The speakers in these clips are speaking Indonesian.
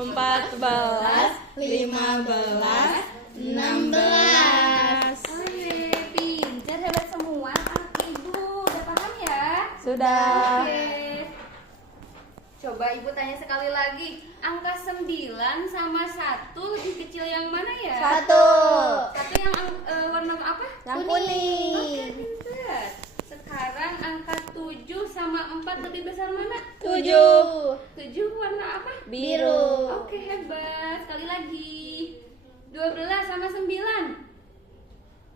14, 15, 16. Oke, pintar, hebat semua anak ibu. Udah paham ya? Sudah. Oke. Coba ibu tanya sekali lagi. Angka 9 sama 1 lebih kecil yang mana ya? 1. Satu yang warna apa? Yang Oke, kuning. pintar. Sekarang angka 7 sama 4 lebih besar mana? 7. 7 warna apa? Biru. Oke, hebat. Sekali lagi. 12 sama 9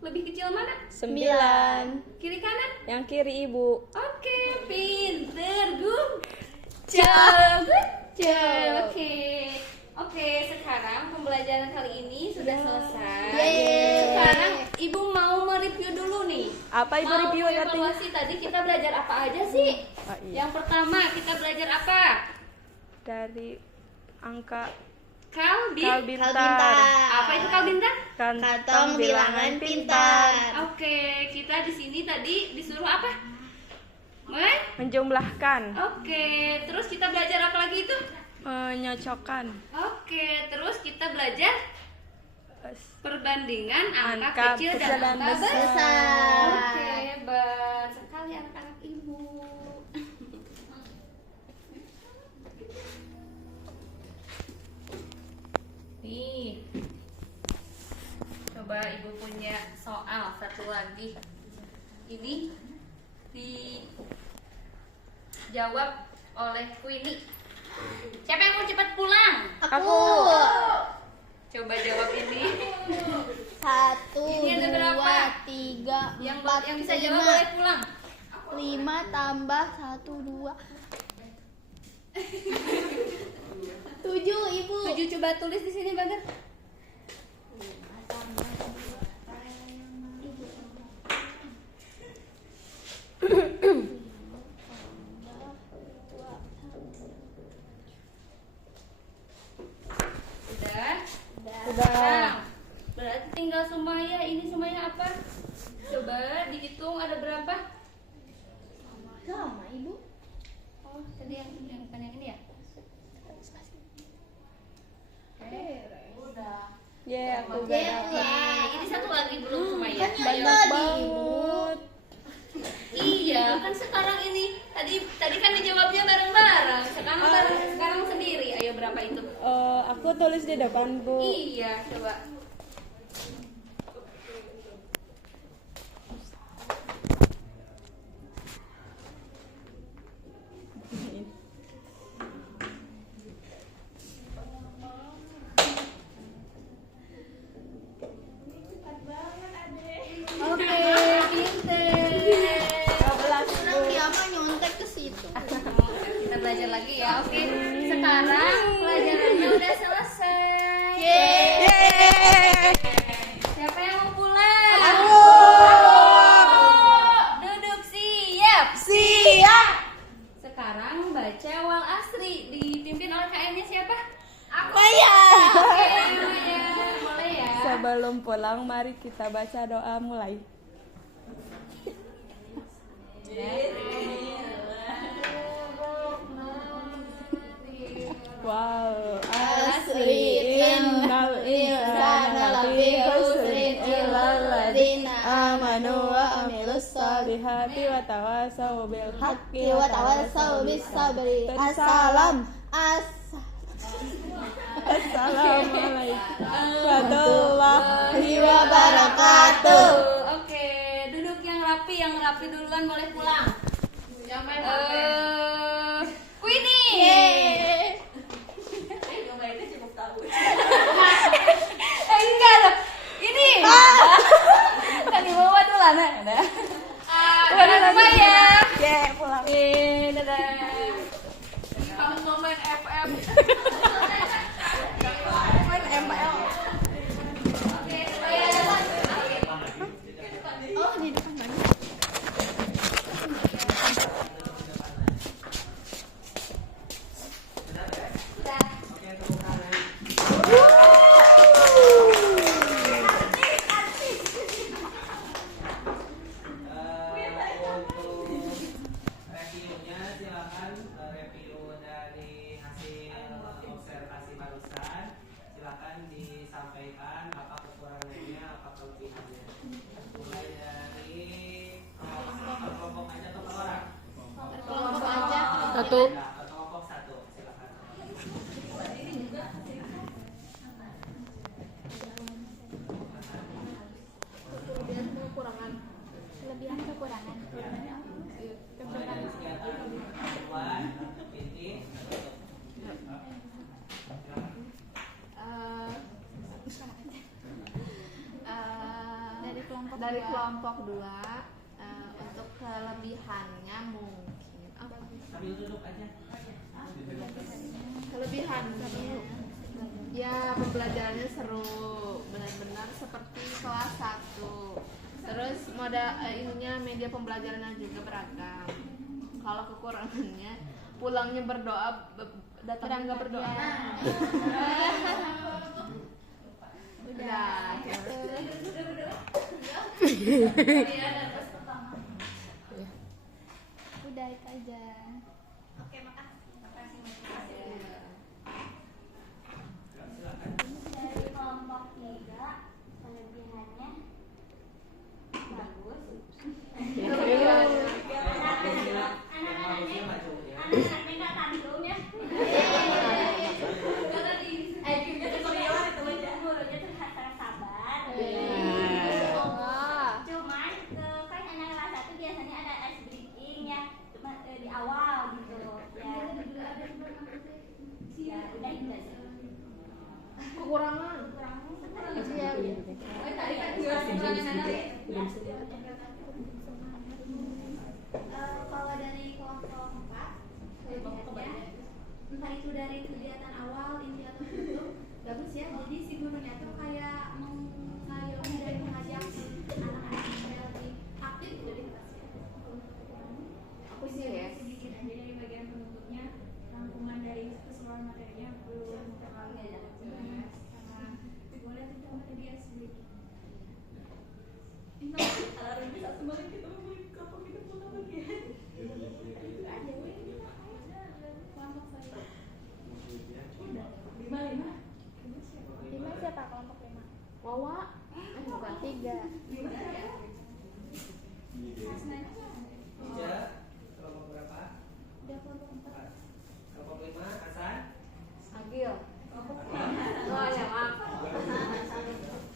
lebih kecil mana? 9. Kiri kanan? Yang kiri ibu. Oke, pinter. Good job. Good job. Oke, sekarang pembelajaran kali ini sudah selesai. Yeay. Sekarang ibu mau mereview dulu nih. Apa ibu Mau review artinya? evaluasi tadi kita belajar apa aja sih? Oh, iya. Yang pertama kita belajar apa? Dari angka Kalbintar. Kalbintar. Apa itu kalbintar? Kantong bilangan pintar. Oke, kita di sini tadi disuruh apa? Menjumlahkan. Oke, terus kita belajar apa lagi itu? Menyocokkan. Oke, terus kita belajar perbandingan angka Angka kecil kecil dan dan angka besar. besar. Oke, hebat sekali anak-anak ibu. Nih, coba ibu punya soal satu lagi. Ini dijawab oleh Queenie. Siapa yang mau cepat pulang? Aku. Coba jawab ini. 1, Ini ada berapa? 2, 3, Yang 4, bisa jawab boleh pulang. 5 tambah 1, 2 7 ibu. 7 coba tulis di sini, Bagar. Sudah. Nah, berarti tinggal Sumaya. Ini Sumaya apa? Coba dihitung ada berapa? Sama ibu. Oh, tadi yang bukan yang ini ya? Oke. Aku Oke, Ini satu lagi belum Sumaya. Kan yang banyak tadi banget. Iya, kan sekarang ini tadi kan dijawabnya bareng-bareng. Sekarang sendiri. Ayo berapa itu? Aku tulis di depan bu. Iya, coba. Oke, pinter. 12 Senang dia mah nyontek ke situ. Kita belajar lagi ya. Oke, sekarang pelajarannya udah selesai. Yeay. Siapa yang mau pulang? Aku. Duduk siap. Siap. Sekarang baca wal asri dipimpin oleh KM-nya siapa? Aku. Maya. Oke, Maya. Boleh ya. Sebelum pulang mari kita baca doa mulai. Wow, asri innal insana lafi khusrin illal ladzina amanu wa amilus solihati wa tawassaw bil haqqi Wa tawassaw bis sabri. Assalam. Assalamualaikum warahmatullahi wabarakatuh. Oke, duduk yang rapi duluan boleh pulang. Queenie. Enggak loh. Ini. Kan di bawah tuh Lana. Dadah Maya. Pulang. Dadah. Kamu mau main FM. Main ML. Oke, Maya. Oh, di depan banyak. Untuk reviewnya silakan review dari hasil satu. Kelompok 1, silakan. Kelebihan kekurangan. Dari kelompok 2 untuk kelebihannya mungkin Sambil duduk aja. kelebihannya ya pembelajarannya seru, benar-benar seperti kelas 1. Terus ininya media pembelajarannya juga beragam. Kalau kekurangannya pulangnya berdoa, datangnya nggak berdoa. Udah udah itu aja. Oke, makasih. Dari kelompok 3 kelebihannya bagus. Anak-anaknya nggak tantrum ya. IQ-nya superior itu aja, gurunya tuh sabar. Cuman kan anak kelas 1 biasanya ada ice breaking ya, cuma di awal gitu. Ya udah itu aja. Kekurangan. Iya. Tadi kan jelasin kekurangan Kalau dari kelompok 4 kelebihannya entah itu dari kegiatan awal, inti atau tutup bagus ya. Jadi si gurunya tuh kayak mengayomi dan mengajak anak-anak supaya lebih aktif gitu di kelas ya. Aku sih sedikit aja dari bagian penutupnya, rangkuman dari keseluruhan materinya belum terlalu jelas karena boleh tuh sama tadi ya sedikit. Kalau Ruby satu balik kita mau kapok kita pulang lagi ya. Itu aja weh. Kelompok saya. Udah. 5. Lima siapa kelompok 5? Wawa. Bukan 3. Ija, kelompok berapa? Udah kelompok 4. Kelompok 5, Hasan. Agil. Oh ya maaf.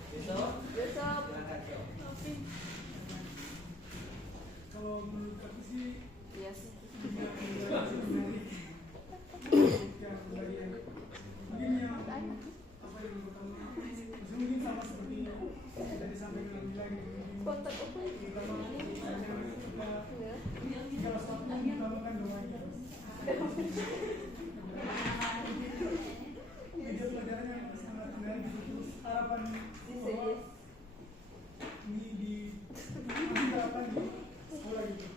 Yusuf. Yusuf. Silakan, Jo. Kalau menurut aku sih Yes. yang bagian mungkin yang apa yang pertama mungkin sama seperti tadi sampaikan bilang Kontak apa? pertama segala sesuatu utamakan doanya. Media pelajaran yang sangat menarik itu harapan bahwa ini diterapkan di sekolah gitu.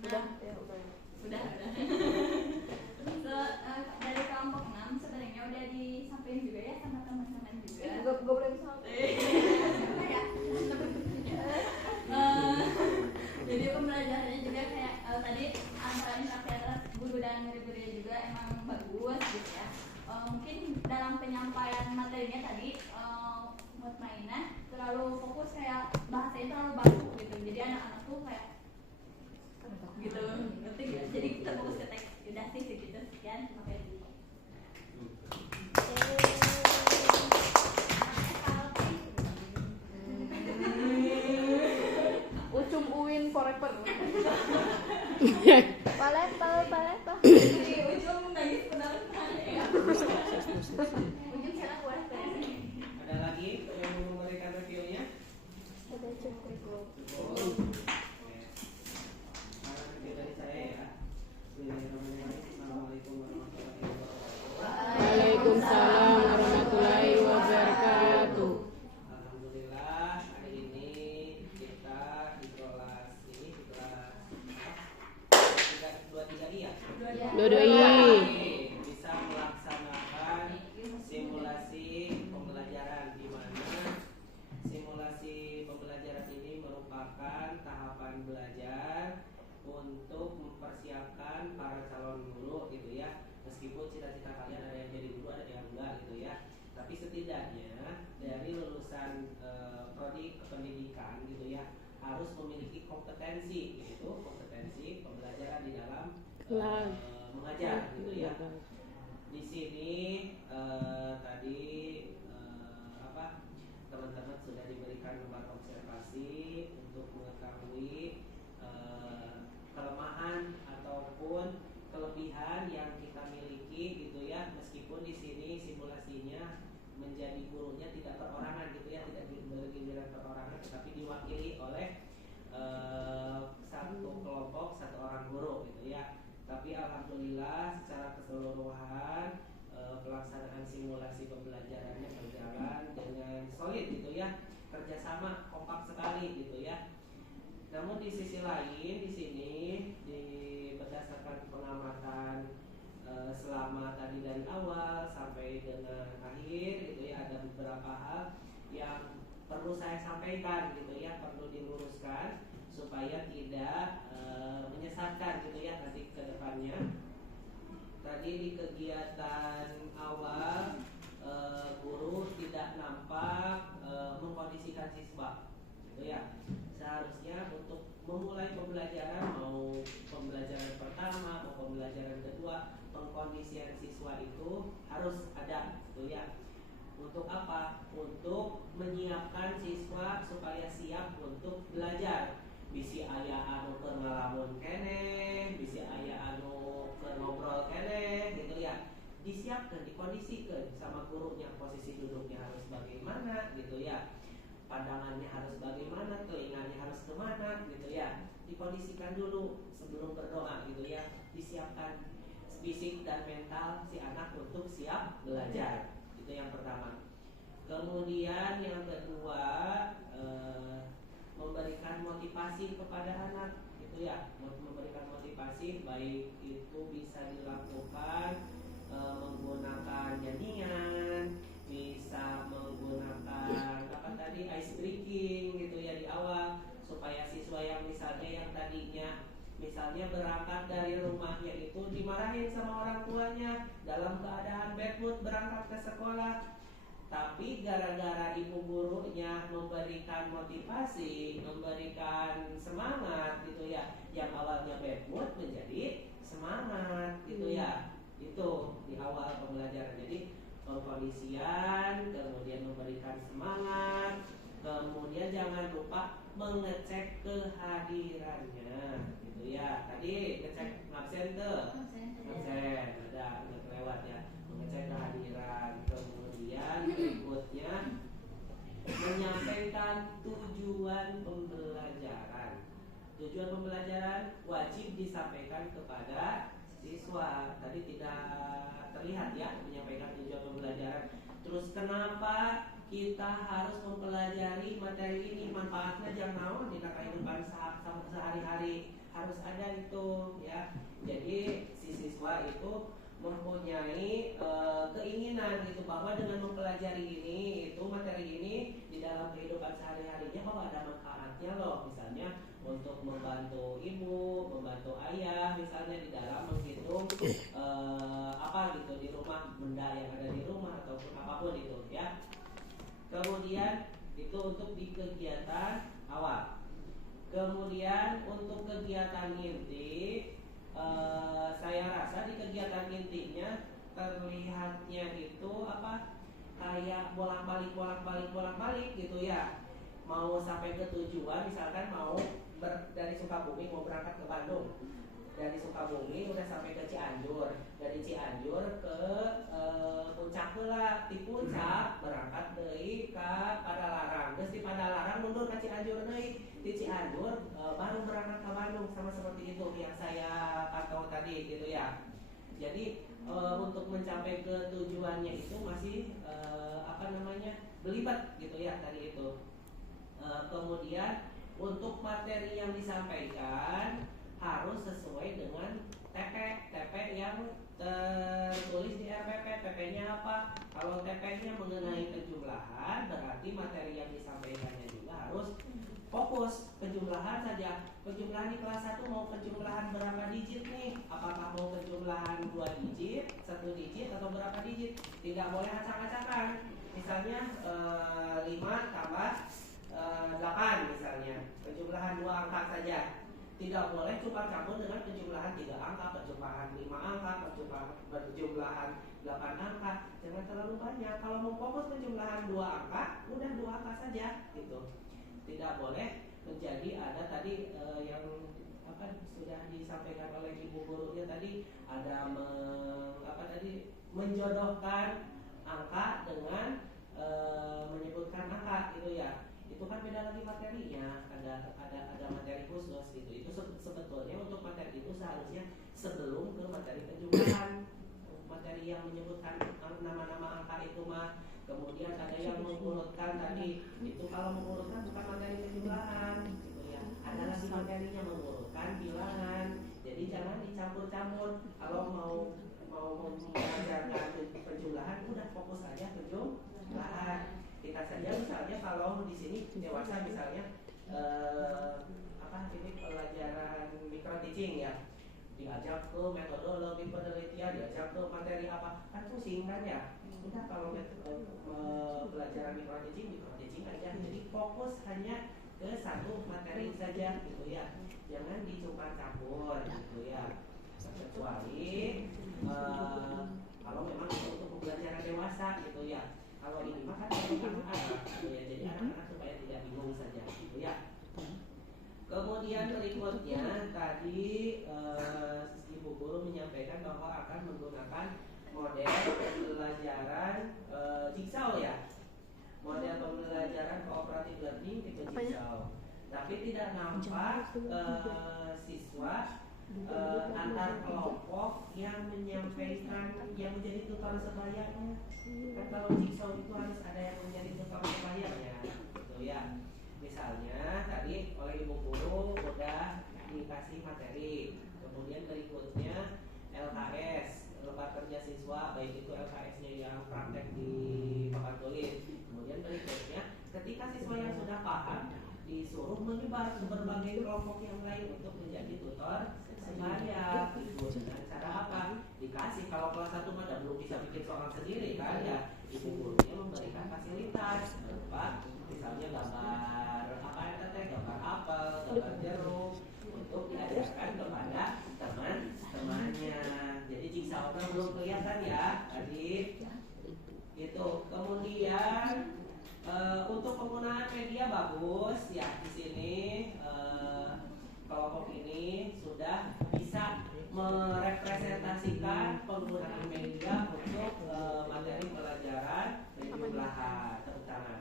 Udah, ya udah. Udah. Dari kelompok 6 sebenarnya udah disampaikan juga ya sama teman-teman juga. Gue boleh sama. Jadi pembelajarannya juga kayak tadi antara interaksi guru dan murid-muridnya juga emang bagus gitu ya. Mungkin dalam penyampaian materinya tadi buat mainnya terlalu fokus kayak bahasanya terlalu baku gitu. Jadi anak-anak tuh kayak gitu, ngerti gak? Jadi kita fokus ke teks. Udah sih segitu sekian. Terima kasih. Ucum Uin forever. Palepel. Ujung nangis benar-benar ya. Ujung sekarang boleh beres. Ada lagi yang mau memberikan reviewnya? Udah cukup. Review dari saya ya. Bismillahirrahmanirrahim. Assalamualaikum warahmatullahi wabarakatuh. Waalaikumsalam warahmatullahi wabarakatuh. Alhamdulillah hari ini kita di kelas dua tiga iya. Dua-duai. Bisa melaksanakan simulasi pembelajaran di mana simulasi pembelajaran ini merupakan tahapan belajar untuk mempersiapkan para calon guru gitu ya. Meskipun cita-cita kalian ada yang jadi guru ada yang enggak gitu ya. tapi setidaknya dari lulusan prodi pendidikan gitu ya harus memiliki kompetensi, yaitu kompetensi pembelajaran di dalam mengajar gitu ya. Di sini tadi teman-teman sudah diberikan nomor observasi untuk mengetahui kelemahan ataupun kelebihan yang kita miliki gitu ya, meskipun di sini simulasinya menjadi gurunya tidak perorangan gitu ya, tidak bergiliran perorangan, tetapi diwakili oleh satu kelompok, satu orang guru gitu ya. Tapi alhamdulillah secara keseluruhan pelaksanaan simulasi pembelajarannya berjalan dengan solid gitu ya, kerjasama kompak sekali gitu ya. Namun di sisi lain di sini berdasarkan pengamatan selama tadi dari awal sampai dengan akhir gitu ya, ada beberapa hal yang perlu saya sampaikan gitu ya, perlu diluruskan supaya tidak menyesatkan gitu ya nanti ke depannya. Tadi di kegiatan awal guru tidak nampak mengkondisikan siswa gitu ya. Seharusnya untuk memulai pembelajaran, mau pembelajaran pertama mau pembelajaran kedua, pengkondisian siswa itu harus ada gitu ya. Untuk apa? Untuk menyiapkan siswa supaya siap untuk belajar. Bisi aya anu keur ngalamun keneh, bisi aya anu keur ngobrol keneh gitu ya. Disiapkan, dikondisikan sama gurunya, posisi duduknya harus bagaimana gitu ya. Pandangannya harus bagaimana, telinganya harus kemana gitu ya. Dikondisikan dulu sebelum berdoa gitu ya. Disiapkan fisik dan mental si anak untuk siap belajar. Itu yang pertama. Kemudian yang kedua, memberikan motivasi kepada anak gitu ya. Memberikan motivasi baik itu bisa dilakukan menggunakan nyanyian, bisa menggunakan ice breaking gitu ya di awal, supaya siswa yang misalnya yang tadinya misalnya berangkat dari rumahnya itu dimarahin sama orang tuanya dalam keadaan bad mood berangkat ke sekolah, tapi gara-gara ibu gurunya memberikan motivasi, memberikan semangat gitu ya, yang awalnya bad mood menjadi semangat gitu ya. Itu di awal pembelajaran. Jadi pengkondisian, kemudian memberikan semangat, kemudian jangan lupa mengecek kehadirannya gitu ya. Tadi ngecek absen tuh, absen ada lewat ya, mengecek kehadiran. Kemudian berikutnya menyampaikan tujuan pembelajaran. Tujuan pembelajaran wajib disampaikan kepada siswa. Tadi tidak terlihat ya menyampaikan tujuan pembelajaran. Terus kenapa kita harus mempelajari materi ini, manfaatnya jangan naon di kehidupan sehari-hari, harus ada itu ya. Jadi si siswa itu mempunyai keinginan gitu bahwa dengan mempelajari ini itu materi ini di dalam kehidupan sehari-harinya bahwa ada manfaatnya loh, misalnya untuk membantu ibu, membantu ayah misalnya di dalam menghitung apa gitu di rumah, benda yang ada di rumah ataupun apapun itu ya. Kemudian itu untuk di kegiatan awal. Kemudian untuk kegiatan inti, saya rasa di kegiatan intinya terlihatnya itu apa, kayak bolak-balik gitu ya. Mau sampai ke tujuan, misalkan mau dari Sukabumi mau berangkat ke Bandung, dari Sukabumi udah sampai ke Cianjur, dari Cianjur ke Puncak lah, di Puncak berangkat dari ke Padalarang, terus di Padalarang mundur ke Cianjur deui, di Cianjur baru berangkat ke Bandung, sama seperti itu yang saya pantau tadi gitu ya. Jadi untuk mencapai ke tujuannya itu masih belibet gitu ya tadi itu. Kemudian untuk materi yang disampaikan harus sesuai dengan TP yang tertulis di RPP. TP-nya apa? Kalau TP-nya mengenai penjumlahan, berarti materi yang disampaikannya juga harus fokus penjumlahan saja. Penjumlahan di kelas 1 mau penjumlahan berapa digit nih? Apakah mau penjumlahan 2 digit, 1 digit, atau berapa digit? Tidak boleh acak-acakan. Misalnya 5 tambah 8 misalnya. Penjumlahan 2 angka saja. Tidak boleh campur dengan penjumlahan 3 angka, penjumlahan 5 angka, penjumlahan 8 angka. Jangan terlalu banyak. Kalau mau fokus penjumlahan 2 angka, udah 2 angka saja gitu. Tidak boleh menjadi ada tadi yang sudah disampaikan oleh ibu gurunya tadi, ada menjodohkan angka dengan menyebutkan angka gitu ya. Itu kan beda lagi materinya, ada materi khusus gitu. Itu sebetulnya untuk materi itu seharusnya sebelum ke materi penjumlahan, materi yang menyebutkan nama-nama angka itu mah. Kemudian ada yang mengurutkan tadi, itu kalau mengurutkan bukan materi penjumlahan gitu ya. Ada lagi materinya mengurutkan bilangan. Jadi jangan dicampur-campur. Kalau mau mengajarkan penjumlahan, udah fokus aja penjumlahan. Kita saja misalnya kalau di sini dewasa misalnya ini pelajaran micro teaching ya, diajak ke metodologi penelitian, diajak ke materi apa, kan pusing kan ya. Udah kalau pelajaran micro teaching aja, jadi fokus hanya ke satu materi saja gitu ya, jangan dicampur gitu ya. Kecuali kalau memang untuk pembelajaran dewasa gitu ya. Kalau ini mah kan untuk anak-anak gitu ya, jadi anak-anak supaya tidak bingung saja gitu ya. Kemudian berikutnya tadi ibu guru menyampaikan bahwa akan menggunakan model pembelajaran jigsaw ya, model pembelajaran cooperative learning tipe jigsaw. Tapi tidak nampak siswa antar kelompok yang menyampaikan, yang menjadi tutor sebayanya. Kan kalau jigsaw itu harus ada yang menjadi tutor sebayanya gitu ya. Misalnya tadi oleh ibu guru udah dikasih materi, kemudian berikutnya LKS, lebar kerja siswa, baik itu LKS-nya yang praktek di papan tulis. Kemudian berikutnya ketika siswa yang sudah paham disuruh menyebar ke berbagai kelompok yang lain untuk menjadi tutor sebaya. Dengan cara apa? Dikasih, kalau kelas 1 mah belum bisa bikin soal sendiri kan ya, ibu gurunya memberikan fasilitas berupa misalnya gambar gambar apel, gambar jeruk, untuk diajarkan kepada teman-temannya. Jadi jigsawnya belum kelihatan ya tadi gitu. Kemudian untuk penggunaan media bagus ya, di sini kelompok ini sudah bisa merepresentasikan penggunaan media untuk materi pelajaran penjumlahan. Tepuk tangan.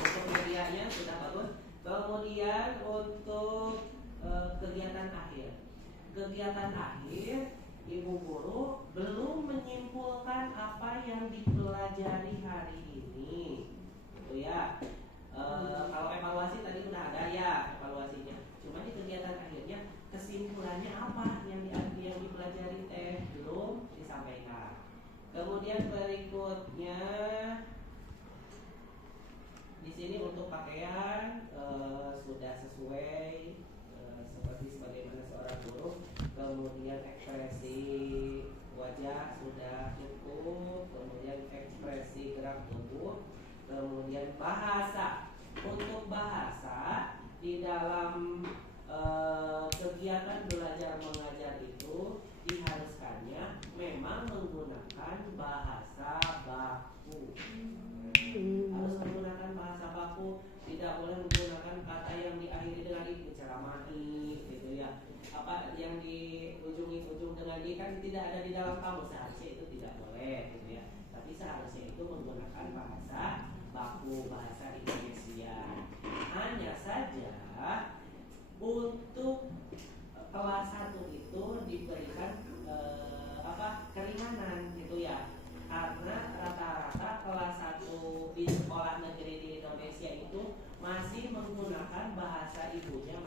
Untuk medianya sudah bagus. Kemudian untuk kegiatan akhir, ibu guru belum menyimpulkan apa yang dipelajari hari ini, gitu ya. Kalau evaluasi tadi udah ada ya evaluasinya. Cuma di kegiatan akhirnya kesimpulannya apa yang dipelajari belum disampaikan. Kemudian berikutnya di sini untuk pakaian sudah sesuai seperti sebagaimana seorang guru. Kemudian ekspresi wajah sudah cukup. Kemudian ekspresi gerak tubuh. Kemudian bahasa. Untuk bahasa di dalam kegiatan belajar mengajar itu diharuskannya memang menggunakan bahasa baku. Harus menggunakan bahasa baku, tidak boleh menggunakan kata yang diakhiri dengan i, menceramahi gitu ya. Apa yang di ujung dengan i kan tidak ada di dalam kamus, seharusnya itu tidak boleh gitu ya. Tapi seharusnya itu menggunakan bahasa baku, bahasa Indonesia. Hanya saja untuk kelas 1 itu diberikan keringanan gitu ya, karena rata-rata kelas 1 di sekolah negeri di Indonesia itu masih menggunakan bahasa ibunya